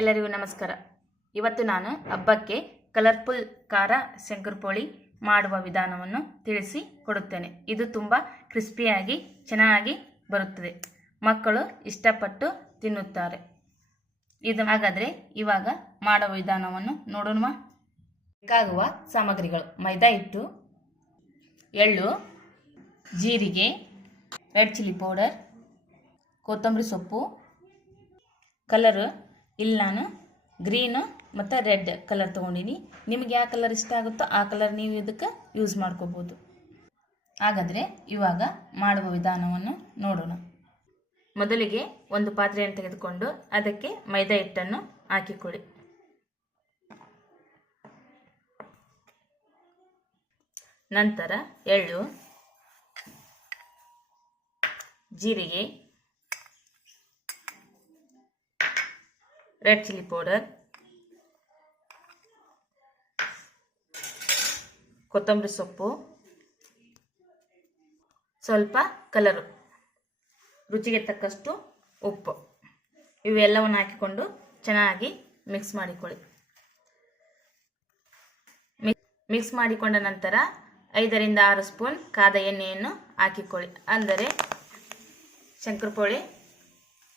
ಎಲ್ಲರಿಗೂ ನಮಸ್ಕಾರ. ಇವತ್ತು ನಾನು ಹಬ್ಬಕ್ಕೆ ಕಲರ್ಫುಲ್ ಖಾರ ಶಂಕರಪೋಳಿ ಮಾಡುವ ವಿಧಾನವನ್ನು ತಿಳಿಸಿ ಕೊಡುತ್ತೇನೆ. ಇದು ತುಂಬ ಕ್ರಿಸ್ಪಿಯಾಗಿ ಚೆನ್ನಾಗಿ ಬರುತ್ತದೆ. ಮಕ್ಕಳು ಇಷ್ಟಪಟ್ಟು ತಿನ್ನುತ್ತಾರೆ. ಹಾಗಾದರೆ ಇವಾಗ ಮಾಡುವ ವಿಧಾನವನ್ನು ನೋಡೋಣ. ಬೇಕಾಗುವ ಸಾಮಗ್ರಿಗಳು: ಮೈದಾ ಹಿಟ್ಟು, ಎಳ್ಳು, ಜೀರಿಗೆ, ರೆಡ್ ಚಿಲ್ಲಿ ಪೌಡರ್, ಕೊತ್ತಂಬರಿ ಸೊಪ್ಪು, ಕಲರ್ ಇಲ್ಲಿ ನಾನು ಗ್ರೀನು ಮತ್ತು ರೆಡ್ ಕಲರ್ ತೊಗೊಂಡಿನಿ. ನಿಮಗೆ ಯಾವ ಕಲರ್ ಇಷ್ಟ ಆಗುತ್ತೋ ಆ ಕಲರ್ ನೀವು ಇದಕ್ಕೆ ಯೂಸ್ ಮಾಡ್ಕೋಬೋದು. ಹಾಗಾದರೆ ಇವಾಗ ಮಾಡುವ ವಿಧಾನವನ್ನು ನೋಡೋಣ. ಮೊದಲಿಗೆ ಒಂದು ಪಾತ್ರೆಯನ್ನು ತೆಗೆದುಕೊಂಡು ಅದಕ್ಕೆ ಮೈದಾ ಹಿಟ್ಟನ್ನು ಹಾಕಿಕೊಳ್ಳಿ. ನಂತರ ಎಳ್ಳು, ಜೀರಿಗೆ, ರೆಡ್ ಚಿಲ್ಲಿ ಪೌಡರ್, ಕೊತ್ತಂಬರಿ ಸೊಪ್ಪು, ಸ್ವಲ್ಪ ಕಲರು, ರುಚಿಗೆ ತಕ್ಕಷ್ಟು ಉಪ್ಪು, ಇವೆಲ್ಲವನ್ನು ಹಾಕಿಕೊಂಡು ಚೆನ್ನಾಗಿ ಮಿಕ್ಸ್ ಮಾಡಿಕೊಳ್ಳಿ. ಮಿಕ್ಸ್ ಮಾಡಿಕೊಂಡ ನಂತರ 5 ರಿಂದ 6 ಸ್ಪೂನ್ ಕಾದ ಎಣ್ಣೆಯನ್ನು ಹಾಕಿಕೊಳ್ಳಿ. ಅಂದರೆ ಶಂಕರಪೋಳಿ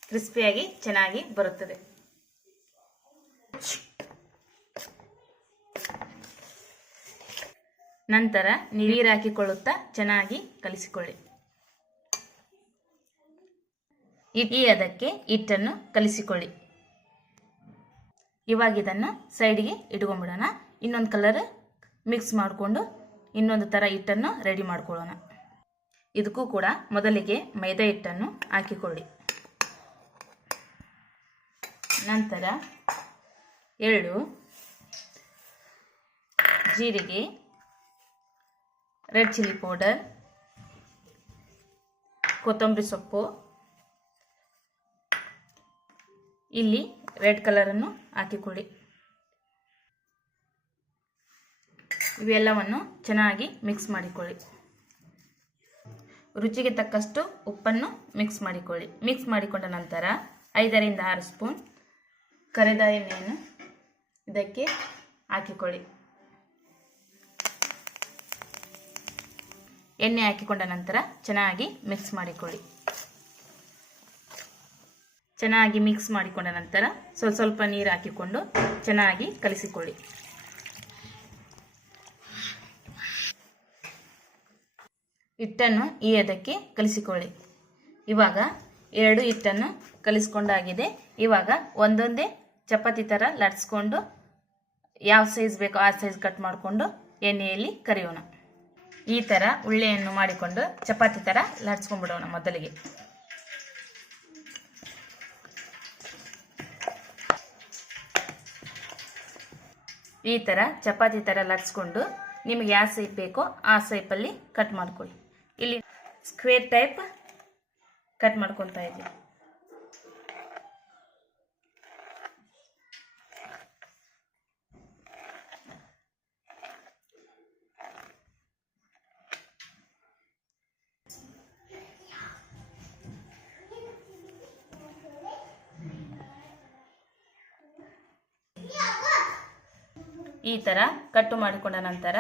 ಕ್ರಿಸ್ಪಿಯಾಗಿ ಚೆನ್ನಾಗಿ ಬರುತ್ತದೆ. ನಂತರ ನೀರು ಹಾಕಿಕೊಳ್ಳುತ್ತಾ ಚೆನ್ನಾಗಿ ಕಲಿಸಿಕೊಳ್ಳಿ. ಅದಕ್ಕೆ ಹಿಟ್ಟನ್ನು ಕಲಿಸಿಕೊಳ್ಳಿ. ಇವಾಗ ಇದನ್ನು ಸೈಡ್ಗೆ ಇಟ್ಕೊಂಡ್ಬಿಡೋಣ. ಇನ್ನೊಂದು ಕಲರ್ ಮಿಕ್ಸ್ ಮಾಡಿಕೊಂಡು ಇನ್ನೊಂದು ಥರ ಹಿಟ್ಟನ್ನು ರೆಡಿ ಮಾಡ್ಕೊಳ್ಳೋಣ. ಇದಕ್ಕೂ ಕೂಡ ಮೊದಲಿಗೆ ಮೈದಾ ಹಿಟ್ಟನ್ನು ಹಾಕಿಕೊಳ್ಳಿ. ನಂತರ ಎಳ್ಳು, ಜೀರಿಗೆ, ರೆಡ್ ಚಿಲ್ಲಿ ಪೌಡರ್, ಕೊತ್ತಂಬರಿ ಸೊಪ್ಪು, ಇಲ್ಲಿ ರೆಡ್ ಕಲರನ್ನು ಹಾಕಿಕೊಳ್ಳಿ. ಇವೆಲ್ಲವನ್ನು ಚೆನ್ನಾಗಿ ಮಿಕ್ಸ್ ಮಾಡಿಕೊಳ್ಳಿ. ರುಚಿಗೆ ತಕ್ಕಷ್ಟು ಉಪ್ಪನ್ನು ಮಿಕ್ಸ್ ಮಾಡಿಕೊಳ್ಳಿ. ಮಿಕ್ಸ್ ಮಾಡಿಕೊಂಡ ನಂತರ 5 ರಿಂದ 6 ಸ್ಪೂನ್ ಕರಿದ ಎಣ್ಣೆಯನ್ನು ಇದಕ್ಕೆ ಹಾಕಿಕೊಳ್ಳಿ. ಎಣ್ಣೆ ಹಾಕಿಕೊಂಡ ನಂತರ ಚೆನ್ನಾಗಿ ಮಿಕ್ಸ್ ಮಾಡಿಕೊಳ್ಳಿ. ಚೆನ್ನಾಗಿ ಮಿಕ್ಸ್ ಮಾಡಿಕೊಂಡ ನಂತರ ಸ್ವಲ್ಪ ನೀರು ಹಾಕಿಕೊಂಡು ಚೆನ್ನಾಗಿ ಕಲಿಸಿಕೊಳ್ಳಿ. ಹಿಟ್ಟನ್ನು ಅದಕ್ಕೆ ಕಲಿಸಿಕೊಳ್ಳಿ. ಇವಾಗ 2 ಹಿಟ್ಟನ್ನು ಕಲಿಸ್ಕೊಂಡಾಗಿದೆ. ಇವಾಗ ಒಂದೊಂದೇ ಚಪಾತಿ ಥರ ಲಟ್ಸ್ಕೊಂಡು ಯಾವ ಸೈಜ್ ಬೇಕೋ ಆ ಸೈಜ್ ಕಟ್ ಮಾಡಿಕೊಂಡು ಎಣ್ಣೆಯಲ್ಲಿ ಕರಿಯೋಣ. ಈ ಥರ ಉಳ್ಳೆಯನ್ನು ಮಾಡಿಕೊಂಡು ಚಪಾತಿ ಥರ ಲಟ್ಸ್ಕೊಂಡ್ಬಿಡೋಣ. ಮೊದಲಿಗೆ ಈ ಥರ ಚಪಾತಿ ಥರ ಲಟ್ಸ್ಕೊಂಡು ನಿಮಗೆ ಯಾವ ಸೈಪ್ ಬೇಕೋ ಆ ಸೈಪಲ್ಲಿ ಕಟ್ ಮಾಡ್ಕೊಳ್ಳಿ. ಇಲ್ಲಿ ಸ್ಕ್ವೇರ್ ಟೈಪ್ ಕಟ್ ಮಾಡ್ಕೊತಾ ಇದ್ದೀವಿ. ಈ ಥರ ಕಟ್ಟು ಮಾಡಿಕೊಂಡ ನಂತರ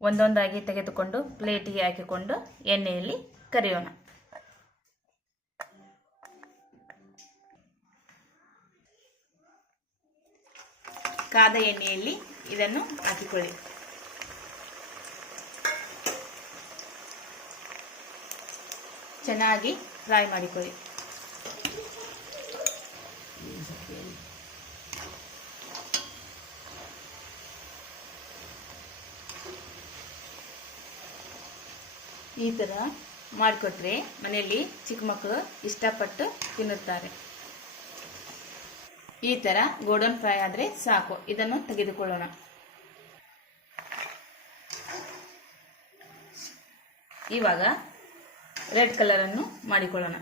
ಒಂದೊಂದಾಗಿ ತೆಗೆದುಕೊಂಡು ಪ್ಲೇಟಿಗೆ ಹಾಕಿಕೊಂಡು ಎಣ್ಣೆಯಲ್ಲಿ ಕರಿಯೋಣ. ಕಾದ ಎಣ್ಣೆಯಲ್ಲಿ ಇದನ್ನು ಹಾಕಿಕೊಳ್ಳಿ. ಚೆನ್ನಾಗಿ ಫ್ರೈ ಮಾಡಿಕೊಳ್ಳಿ. ಈ ಥರ ಮಾಡಿಕೊಟ್ರೆ ಮನೆಯಲ್ಲಿ ಚಿಕ್ಕ ಮಕ್ಕಳು ಇಷ್ಟಪಟ್ಟು ತಿನ್ನುತ್ತಾರೆ. ಈ ಥರ ಗೋಲ್ಡನ್ ಫ್ರೈ ಆದರೆ ಸಾಕು. ಇದನ್ನು ತೆಗೆದುಕೊಳ್ಳೋಣ. ಇವಾಗ ರೆಡ್ ಕಲರನ್ನು ಮಾಡಿಕೊಳ್ಳೋಣ.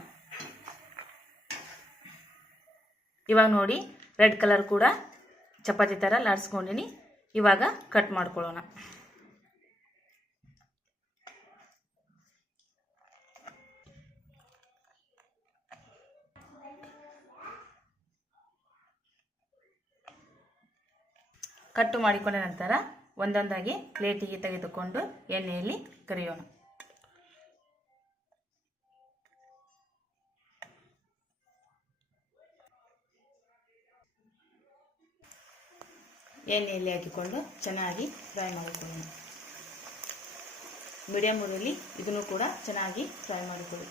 ಇವಾಗ ನೋಡಿ ರೆಡ್ ಕಲರ್ ಕೂಡ ಚಪಾತಿ ಥರ ಲಾಡಿಸ್ಕೊಂಡಿನಿ. ಇವಾಗ ಕಟ್ ಮಾಡ್ಕೊಳ್ಳೋಣ. ಕಟ್ಟು ಮಾಡಿಕೊಂಡ ನಂತರ ಒಂದೊಂದಾಗಿ ಪ್ಲೇಟಿಗೆ ತೆಗೆದುಕೊಂಡು ಎಣ್ಣೆಯಲ್ಲಿ ಕರಿಯೋಣ. ಎಣ್ಣೆಯಲ್ಲಿ ಹಾಕಿಕೊಂಡು ಚೆನ್ನಾಗಿ ಫ್ರೈ ಮಾಡಿಕೊಳ್ಳೋಣ. ಮೀಡಿಯಂ ಉರಿಯಲ್ಲಿ ಇದನ್ನು ಕೂಡ ಚೆನ್ನಾಗಿ ಫ್ರೈ ಮಾಡಿಕೊಳ್ಳಿ.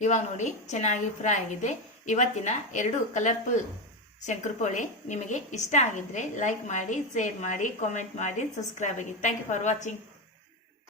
ಇವಾಗ ನೋಡಿ ಚೆನ್ನಾಗಿ ಫ್ರೈ ಆಗಿದೆ. ಇವತ್ತಿನ 2 ಕಲರ್ಫುಲ್ ಶಂಕರಪೋಳಿ ನಿಮಗೆ ಇಷ್ಟ ಆಗಿದ್ರೆ ಲೈಕ್ ಮಾಡಿ, ಶೇರ್ ಮಾಡಿ, ಕಾಮೆಂಟ್ ಮಾಡಿ, ಸಬ್ಸ್ಕ್ರೈಬ್ ಆಗಿ. Thank you for watching.